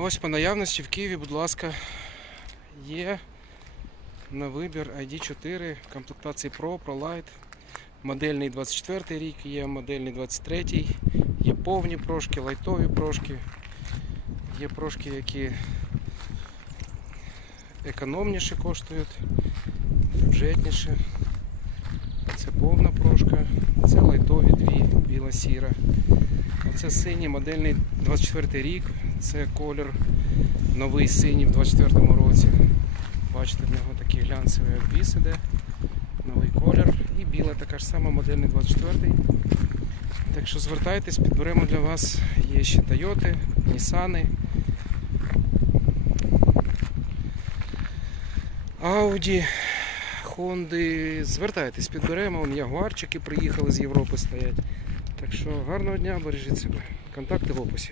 Ось по наявності в Києві, будь ласка, є на вибір ID4 комплектації Pro, Pro Light. Модельний 24 рік, є модельний 23, є повні прошки, лайтові прошки, є прошки, які економніше коштують, бюджетніше. Це повна прошка, це лайтові дві, біла-сіра. Оце синій модельний 24 рік, це колір новий синій в 24 році. Бачите, в нього такий глянцевий обвіс іде, новий колір. І біла така ж сама модельний 24. Так що звертайтесь, підберемо для вас. Є ще Toyota, Nissan, Audi, Honda. Звертайтесь, підберемо. Вон ягуарчики приїхали з Європи стоять. Так що гарного дня, бережіть себе. Контакти в описі.